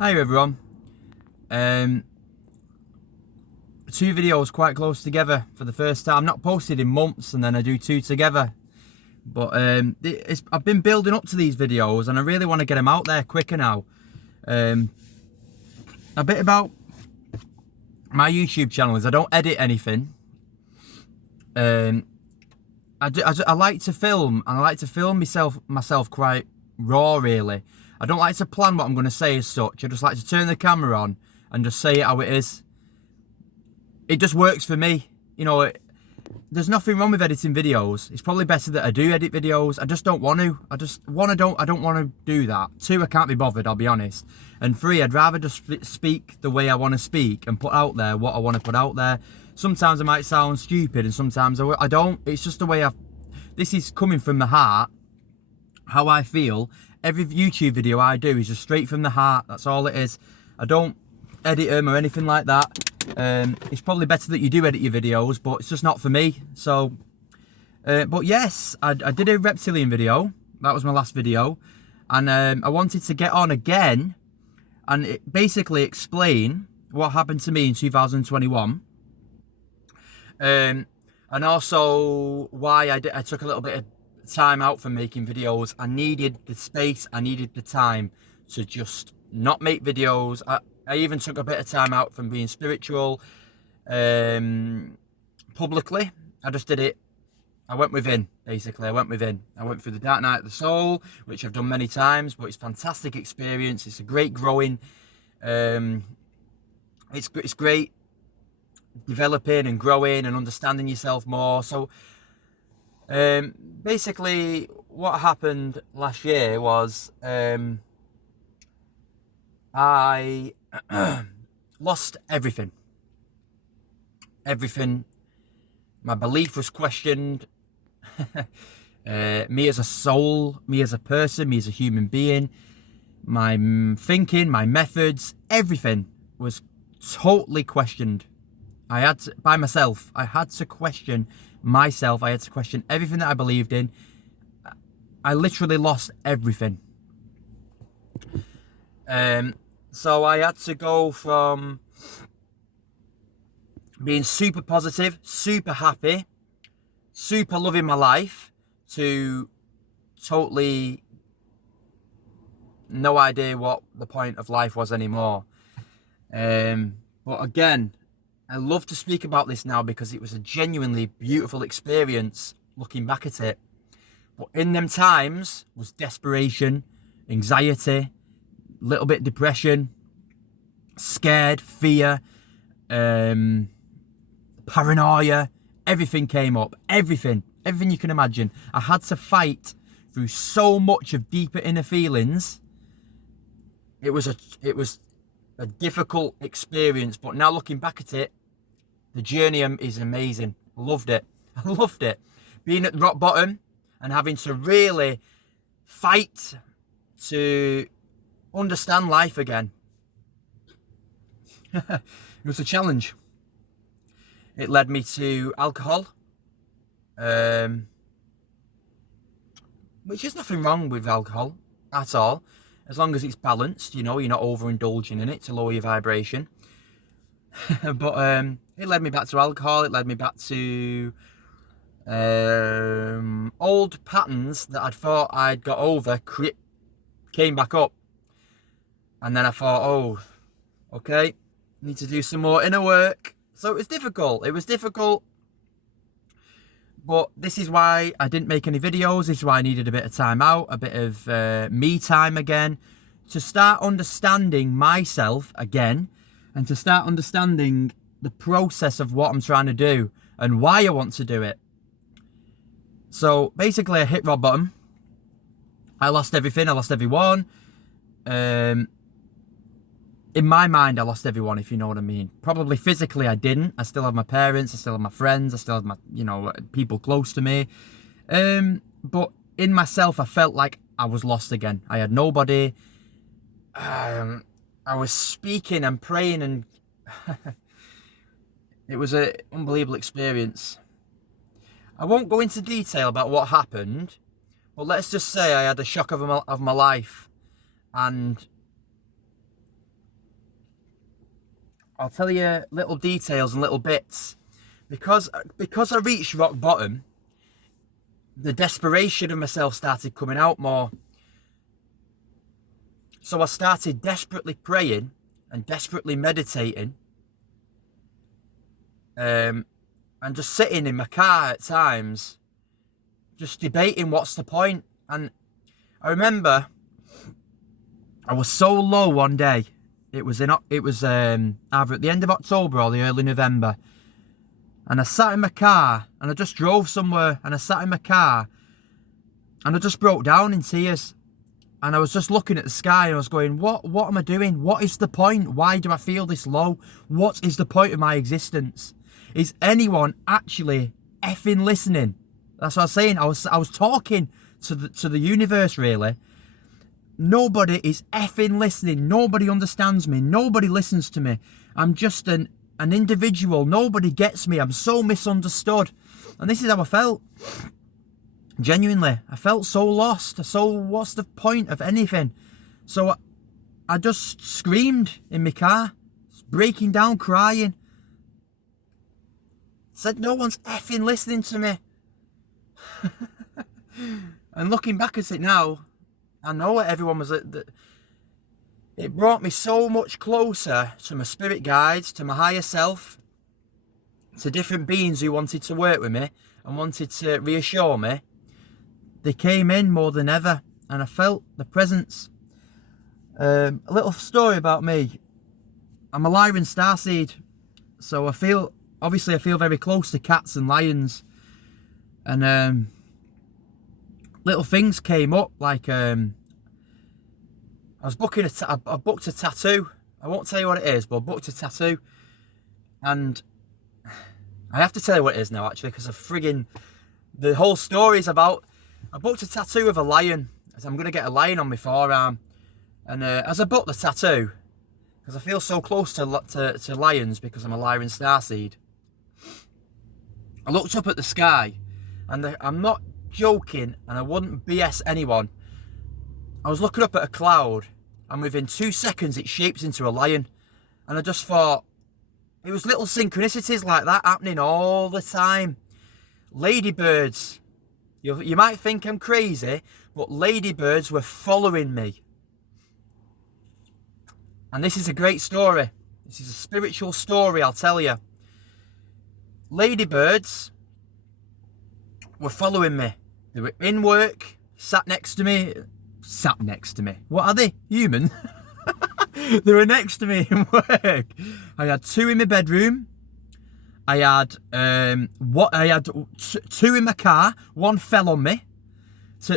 Hi everyone. Two videos quite close together for the first time. Not posted in months, and then I do two together. But I've been building up to these videos, and I really want to get them out there quicker now. A bit about my YouTube channel is I don't edit anything. I like to film, and I like to film myself quite raw, really. I don't like to plan what I'm going to say as such. I just like to turn the camera on and just say it how it is. It just works for me. You know, there's nothing wrong with editing videos. It's probably better that I do edit videos. I just don't want to. I don't want to do that. Two, I can't be bothered, I'll be honest. And three, I'd rather just speak the way I want to speak and put out there what I want to put out there. Sometimes I might sound stupid and sometimes I don't. It's just the way this is coming from the heart, how I feel. Every YouTube video I do is just straight from the heart. That's all it is. I don't edit them or anything like that. It's probably better that you do edit your videos, but it's just not for me. So, but yes, I did a reptilian video. That was my last video. And I wanted to get on again and basically explain what happened to me in 2021. And also why I took a little bit of time out from making videos. I needed the space, I needed the time to just not make videos. I even took a bit of time out from being spiritual publicly. I just did it. I went within, basically. I went within. I went through the dark night of the soul, which I've done many times, but it's a fantastic experience. It's a great growing. It's great developing and growing and understanding yourself more. So basically what happened last year was I lost everything. My belief was questioned. Me as a soul, me as a person, me as a human being, my thinking, my methods, everything was totally questioned. I had to question myself. I had to question everything that I believed in. I literally lost everything. So I had to go from being super positive, super happy, super loving my life, to totally no idea what the point of life was anymore. But again, I love to speak about this now because it was a genuinely beautiful experience looking back at it. But in them times was desperation, anxiety, little bit depression, scared, fear, paranoia. Everything came up. Everything you can imagine. I had to fight through so much of deeper inner feelings. It was a difficult experience, but now looking back at it, the journey is amazing. I loved it. Being at rock bottom and having to really fight to understand life again. It was a challenge. It led me to alcohol, which is nothing wrong with alcohol at all, as long as it's balanced. You know, you're not overindulging in it to lower your vibration. But it led me back to alcohol. It led me back to old patterns that I'd thought I'd got over came back up. And then I thought, oh, okay, need to do some more inner work. So it was difficult. But this is why I didn't make any videos. This is why I needed a bit of time out, a bit of me time again, to start understanding myself again, and to start understanding the process of what I'm trying to do and why I want to do it. So basically I hit rock bottom. I lost everything. I lost everyone. In my mind, I lost everyone, if you know what I mean. Probably physically, I didn't. I still have my parents. I still have my friends. I still have my, people close to me. But in myself, I felt like I was lost again. I had nobody. I was speaking and praying, and it was an unbelievable experience. I won't go into detail about what happened, but let's just say I had a shock of my life, and I'll tell you little details and little bits. Because I reached rock bottom, the desperation of myself started coming out more. So I started desperately praying and desperately meditating. And just sitting in my car at times, just debating what's the point. And I remember I was so low one day. It was either at the end of October or the early November. And I sat in my car and I just drove somewhere and I sat in my car and I just broke down in tears. And I was just looking at the sky and I was going, what am I doing? What is the point? Why do I feel this low? What is the point of my existence? Is anyone actually effing listening? That's what I was saying. I was talking to the universe, really. Nobody is effing listening. Nobody understands me. Nobody listens to me. I'm just an individual. Nobody gets me. I'm so misunderstood. And this is how I felt. Genuinely, I felt so lost. So what's the point of anything? So I just screamed in my car, breaking down, crying. Said no one's effing listening to me. And looking back at it now, I know what everyone was. It brought me so much closer to my spirit guides, to my higher self, to different beings who wanted to work with me and wanted to reassure me. They came in more than ever, and I felt the presence. A little story about me. I'm a Lyran starseed, so I feel very close to cats and lions. And little things came up, like I was booking I booked a tattoo. I won't tell you what it is, but I booked a tattoo. And I have to tell you what it is now, actually, because the whole story is about, I booked a tattoo of a lion. I'm going to get a lion on my forearm. And as I booked the tattoo, because I feel so close to lions because I'm a Lyran starseed, I looked up at the sky, and I'm not joking, and I wouldn't BS anyone. I was looking up at a cloud, and within 2 seconds it shaped into a lion. And I just thought, it was little synchronicities like that happening all the time. Ladybirds. You might think I'm crazy, but ladybirds were following me. And this is a great story. This is a spiritual story, I'll tell you. Ladybirds were following me. They were in work, sat next to me. What are they? Human? They were next to me in work. I had 2 in my bedroom. I had two in my car. One fell on me. So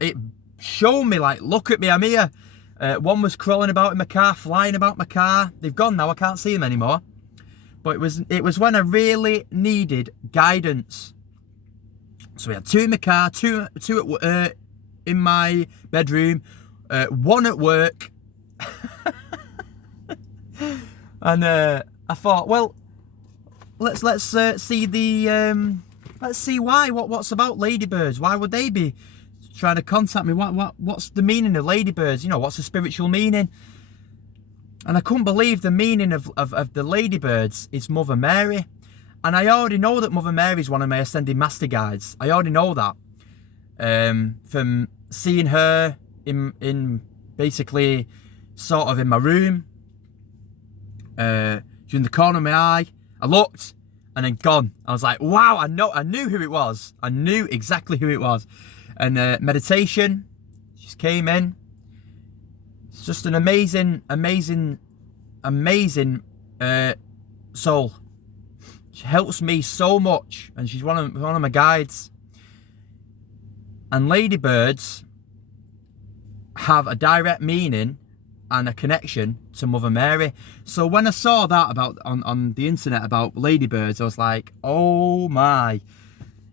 it showed me, like, look at me, I'm here. One was crawling about in my car, flying about my car. They've gone now, I can't see them anymore. But it was when I really needed guidance. So we had 2 in my car, two in my bedroom, 1 at work. And I thought, well, let's see let's see why. What's about ladybirds? Why would they be trying to contact me? What's the meaning of ladybirds? You know, what's the spiritual meaning? And I couldn't believe the meaning of the ladybirds is Mother Mary. And I already know that Mother Mary is one of my ascended master guides. I already know that from seeing her in basically sort of in my room, during the corner of my eye. I looked and then gone. I was like, wow, I knew who it was. I knew exactly who it was. And meditation just came in. It's just an amazing soul. She helps me so much, and she's one of my guides. And ladybirds have a direct meaning and a connection to Mother Mary. So when I saw that about on the internet about ladybirds, I was like, oh my.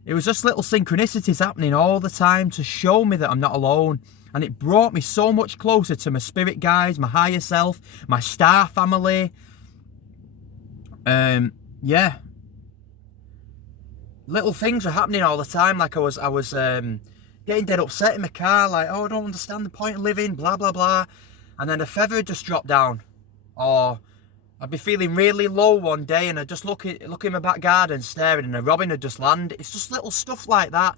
It was just little synchronicities happening all the time to show me that I'm not alone. And it brought me so much closer to my spirit guides, my higher self, my star family. Yeah. Little things were happening all the time. Like I was getting dead upset in my car, like, oh, I don't understand the point of living, blah, blah, blah. And then a feather had just dropped down. Or I'd be feeling really low one day and I'd just look in my back garden staring and a robin would just land. It's just little stuff like that,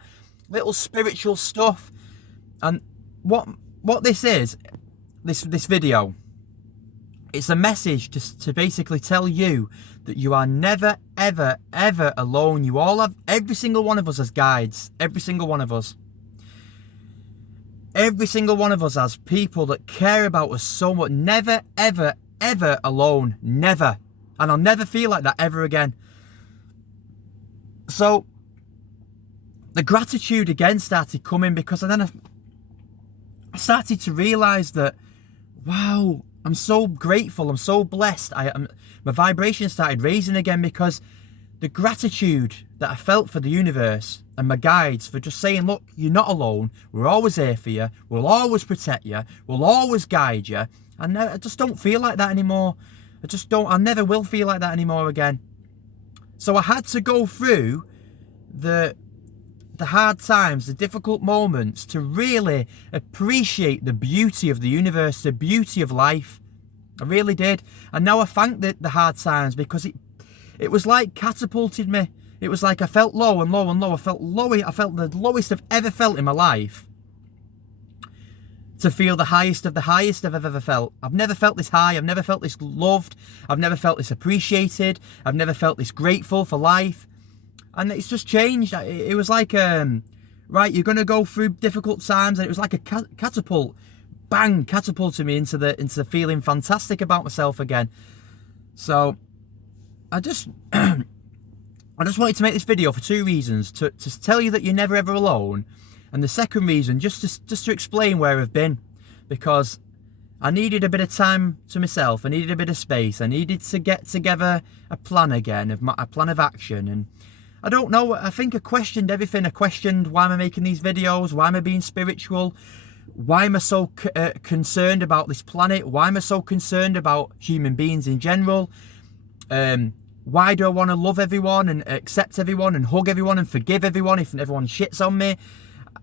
little spiritual stuff. And what this is, this video, it's a message to basically tell you that you are never, ever, ever alone. You all have, every single one of us has guides, every single one of us. Every single one of us has people that care about us so much. Never, ever, ever alone. Never. And I'll never feel like that ever again. So, the gratitude again started coming because then I started to realise that, wow, I'm so grateful, I'm so blessed. My vibration started raising again because the gratitude that I felt for the universe and my guides for just saying, look, you're not alone. We're always here for you. We'll always protect you. We'll always guide you. And I just don't feel like that anymore. I never will feel like that anymore again. So I had to go through the hard times, the difficult moments to really appreciate the beauty of the universe, the beauty of life. I really did. And now I thank the hard times because it was like catapulted me. It was like I felt low and low and low. I felt the lowest I've ever felt in my life. To feel the highest of the highest I've ever felt. I've never felt this high. I've never felt this loved. I've never felt this appreciated. I've never felt this grateful for life. And it's just changed. It was like, right, you're going to go through difficult times. And it was like a catapult. Bang, catapulted me into the feeling fantastic about myself again. So, I just wanted to make this video for two reasons. To tell you that you're never ever alone. And the second reason, just to explain where I've been. Because I needed a bit of time to myself. I needed a bit of space. I needed to get together a plan again, a plan of action. And I don't know, I think I questioned everything. I questioned, why am I making these videos? Why am I being spiritual? Why am I so concerned about this planet? Why am I so concerned about human beings in general? Why do I want to love everyone and accept everyone and hug everyone and forgive everyone if everyone shits on me?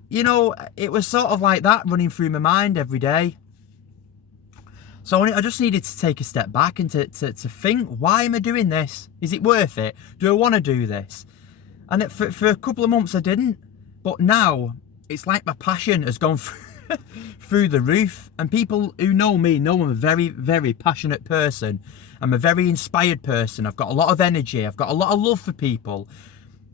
You know, it was sort of like that running through my mind every day. So I just needed to take a step back and to think, why am I doing this? Is it worth it? Do I want to do this? And for a couple of months I didn't. But now, it's like my passion has gone through the roof. And people who know me know I'm a very, very passionate person. I'm a very inspired person. I've got a lot of energy. I've got a lot of love for people.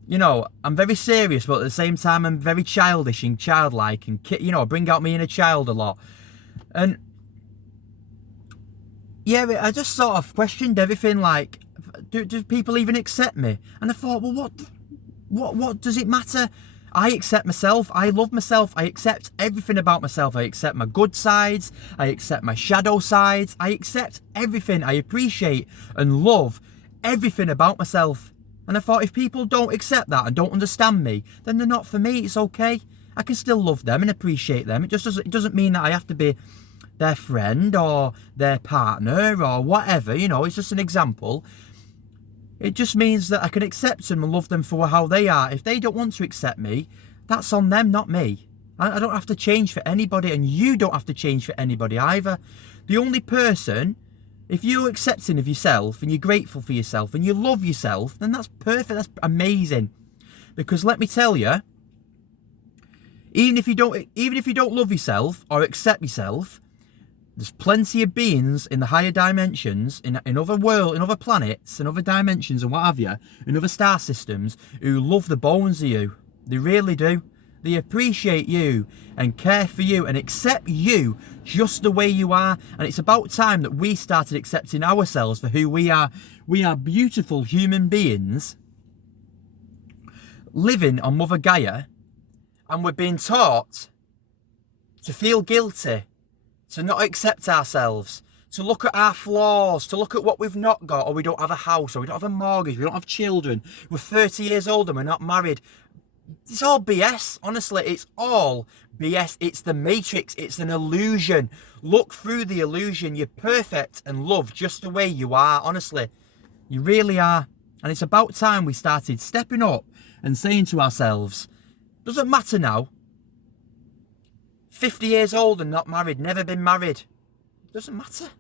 You know, I'm very serious, but at the same time, I'm very childish and childlike. And, you know, I bring out my inner child a lot. And, yeah, I just sort of questioned everything, like, do people even accept me? And I thought, well, what does it matter? I accept myself. I love myself. I accept everything about myself. I accept my good sides. I accept my shadow sides. I accept everything. I appreciate and love everything about myself. And I thought, if people don't accept that and don't understand me, then they're not for me. It's okay. I can still love them and appreciate them. It doesn't mean that I have to be their friend or their partner or whatever. You know, it's just an example. It just means that I can accept them and love them for how they are. If they don't want to accept me, that's on them, not me. I don't have to change for anybody, and you don't have to change for anybody either. The only person, if you're accepting of yourself and you're grateful for yourself and you love yourself, then that's perfect. That's amazing. Because let me tell you, even if you don't love yourself or accept yourself, there's plenty of beings in the higher dimensions, in other worlds, in other planets, in other dimensions and what have you, in other star systems, who love the bones of you. They really do. They appreciate you and care for you and accept you just the way you are. And it's about time that we started accepting ourselves for who we are. We are beautiful human beings living on Mother Gaia, and we're being taught to feel guilty, to not accept ourselves, to look at our flaws, to look at what we've not got, or we don't have a house, or we don't have a mortgage, we don't have children, we're 30 years old and we're not married. It's all BS, honestly, it's all BS. It's the matrix, it's an illusion. Look through the illusion. You're perfect and loved just the way you are, honestly. You really are. And it's about time we started stepping up and saying to ourselves, doesn't matter now. 50 years old and not married, never been married. Doesn't matter.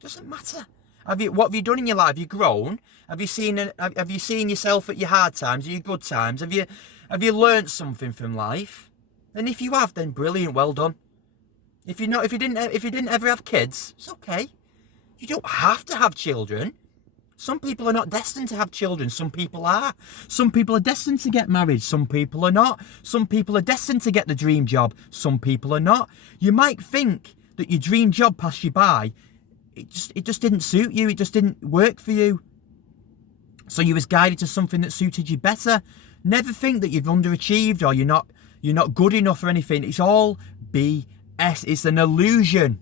Doesn't matter. What have you done in your life? Have you grown? Have you seen yourself at your hard times, at your good times? Have you learned something from life? And if you have, then brilliant, well done. If you didn't ever have kids, it's okay. You don't have to have children. Some people are not destined to have children. Some people are. Some people are destined to get married. Some people are not. Some people are destined to get the dream job. Some people are not. You might think that your dream job passed you by. It just didn't suit you. It just didn't work for you. So you was guided to something that suited you better. Never think that you've underachieved or you're not good enough or anything. It's all BS. It's an illusion.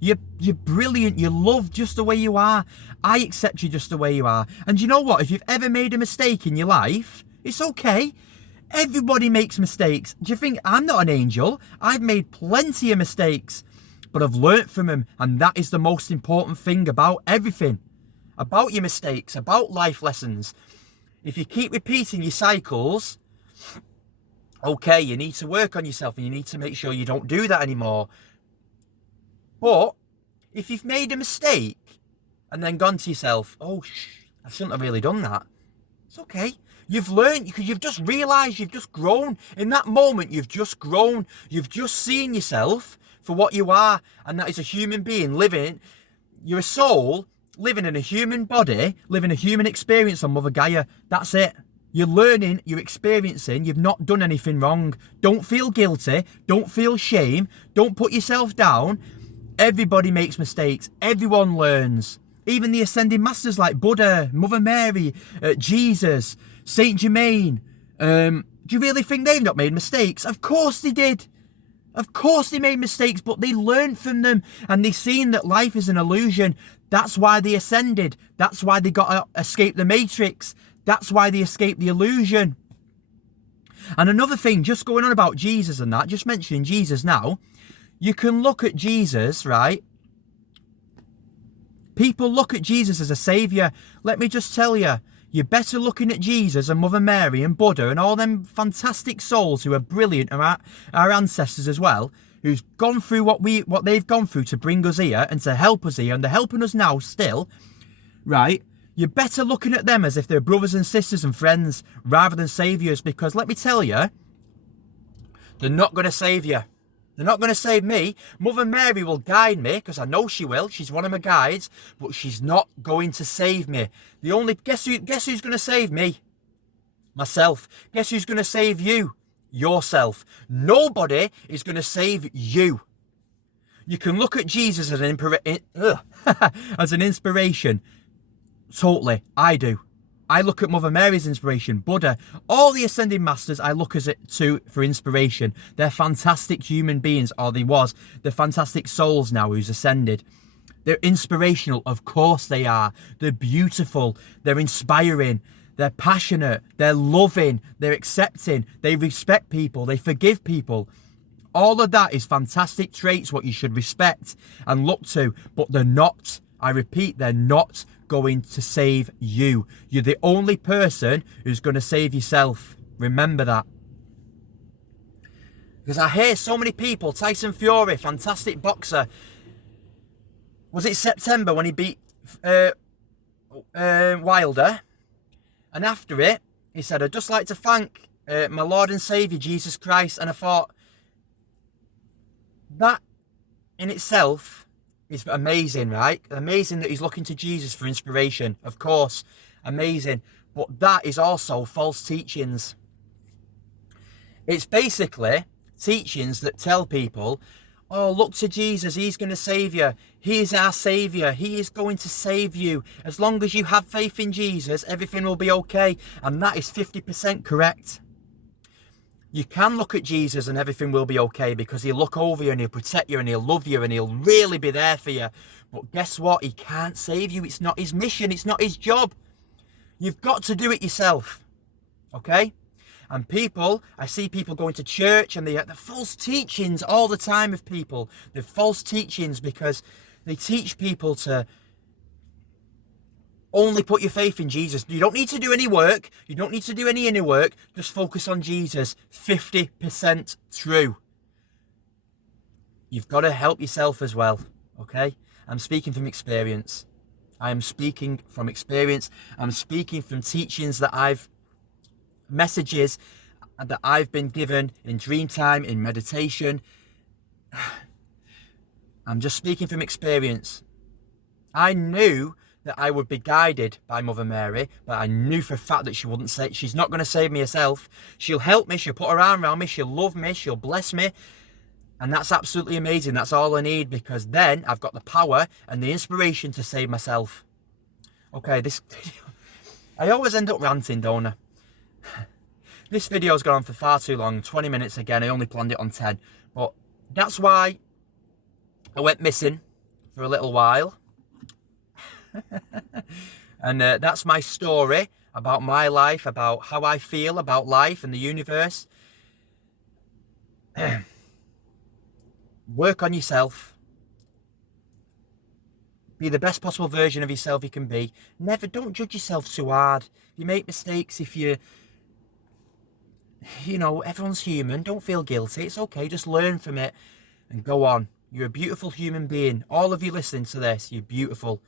You're brilliant. You're loved just the way you are. I accept you just the way you are. And you know what? If you've ever made a mistake in your life, it's okay. Everybody makes mistakes. Do you think I'm not an angel? I've made plenty of mistakes, but I've learnt from them. And that is the most important thing about everything. About your mistakes, about life lessons. If you keep repeating your cycles, okay, you need to work on yourself and you need to make sure you don't do that anymore. But if you've made a mistake and then gone to yourself, oh, I shouldn't have really done that. It's okay. You've learned because you've just realised you've just grown. In that moment, you've just grown. You've just seen yourself for what you are. And that is a human being living. You're a soul living in a human body, living a human experience on Mother Gaia. That's it. You're learning, you're experiencing, you've not done anything wrong. Don't feel guilty. Don't feel shame. Don't put yourself down. Everybody makes mistakes. Everyone learns. Even the ascending masters like Buddha, Mother Mary, Jesus, Saint Germain. Do you really think they've not made mistakes? Of course they did. Of course they made mistakes, but they learned from them and they seen that life is an illusion. That's why they ascended. That's why they got to escape the matrix. That's why they escaped the illusion. And another thing, just going on about Jesus and that, just mentioning Jesus now, you can look at Jesus, right? People look at Jesus as a saviour. Let me just tell you, you're better looking at Jesus and Mother Mary and Buddha and all them fantastic souls who are brilliant, our ancestors as well, who's gone through what they've gone through to bring us here and to help us here, and they're helping us now still, right? You're better looking at them as if they're brothers and sisters and friends rather than saviours, because let me tell you, they're not going to save you. They're not going to save me. Mother Mary will guide me, because I know she will. She's one of my guides, but she's not going to save me. Guess who's going to save me? Myself. Guess who's going to save you? Yourself. Nobody is going to save you. You can look at Jesus as as an inspiration. Totally, I do. I look at Mother Mary's inspiration, Buddha, all the ascending masters I look at to for inspiration. They're fantastic human beings, or they're fantastic souls now who's ascended. They're inspirational, of course they are. They're beautiful, they're inspiring, they're passionate, they're loving, they're accepting, they respect people, they forgive people. All of that is fantastic traits, what you should respect and look to, but they're not, I repeat, they're not going to save you. You're the only person who's going to save yourself. Remember that. Because I hear so many people, Tyson Fury, fantastic boxer. Was it September when he beat Wilder? And after it, he said, I'd just like to thank my Lord and Saviour, Jesus Christ. And I thought, that in itself is amazing, right? Amazing that he's looking to Jesus for inspiration, of course, amazing. But that is also false teachings. It's basically teachings that tell people, oh, look to Jesus, he's going to save you. He is our saviour. He is going to save you. As long as you have faith in Jesus, everything will be okay. And that is 50% correct. You can look at Jesus and everything will be okay, because he'll look over you and he'll protect you and he'll love you and he'll really be there for you. But guess what? He can't save you. It's not his mission. It's not his job. You've got to do it yourself. Okay? And people, I see people going to church and they have the false teachings all the time of people. The false teachings because they teach people to only put your faith in Jesus. You don't need to do any work. You don't need to do any inner work. Just focus on Jesus. 50% true. You've got to help yourself as well. Okay? I'm speaking from experience. I am speaking from experience. I'm speaking from teachings messages that I've been given in dream time, in meditation. I'm just speaking from experience. I knew that I would be guided by Mother Mary, but I knew for a fact that she wouldn't say, she's not going to save me herself. She'll help me, she'll put her arm around me, she'll love me, she'll bless me. And that's absolutely amazing. That's all I need, because then I've got the power and the inspiration to save myself. Okay, I always end up ranting, don't I? This video's gone on for far too long, 20 minutes again. I only planned it on 10. But that's why I went missing for a little while. And that's my story about my life, about how I feel about life and the universe. Work on yourself. Be the best possible version of yourself you can be. Don't judge yourself too hard. If you make mistakes, if you know, everyone's human. Don't feel guilty. It's okay. Just learn from it and go on. You're a beautiful human being. All of you listening to this, you're beautiful.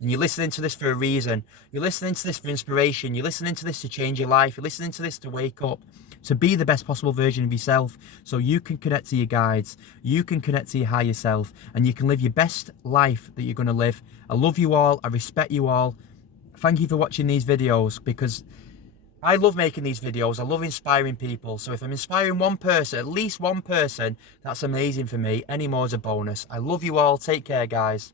And you're listening to this for a reason. You're listening to this for inspiration. You're listening to this to change your life. You're listening to this to wake up, to be the best possible version of yourself, so you can connect to your guides. You can connect to your higher self, and you can live your best life that you're going to live. I love you all. I respect you all. Thank you for watching these videos, because I love making these videos. I love inspiring people. So if I'm inspiring one person, at least one person, that's amazing for me. Any more is a bonus. I love you all. Take care, guys.